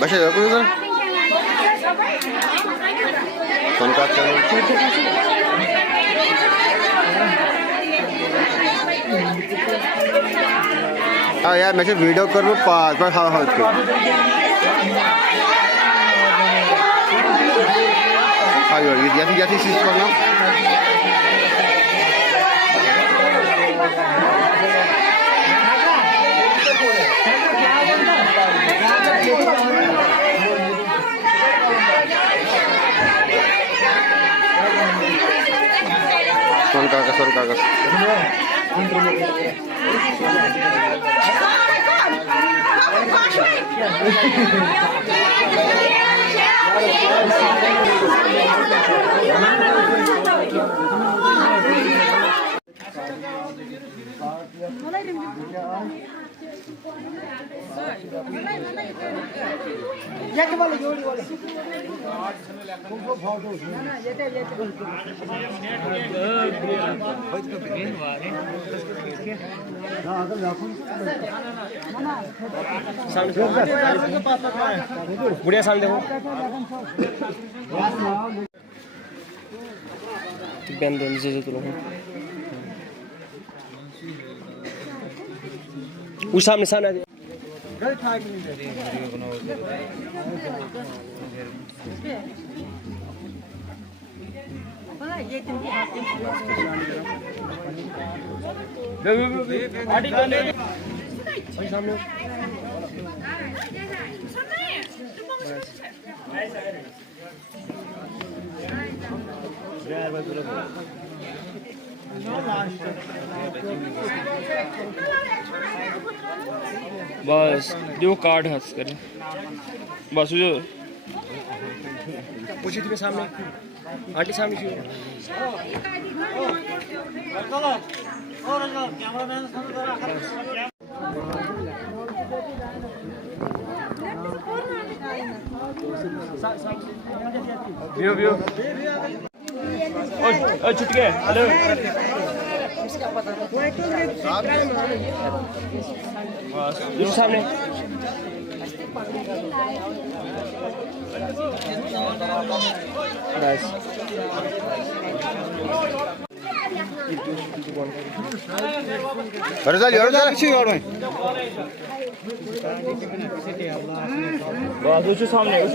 Başa yapıyoruz lan. Son kaçta? हाँ यार मैं वीडियो करूँ पास पर हाँ हाँ हाँ यार ये जैसी चीज़ करना सोन कागज बुढ़िया सामने देखो बैंड नीचे से तुलो वो सामने सामने बस जो कार्ड हंस करे बस जो पूछी थी सामने आंटी सामने क्यों व्यू व्यू ओ छुट गए हेलो बस सामने बस सामने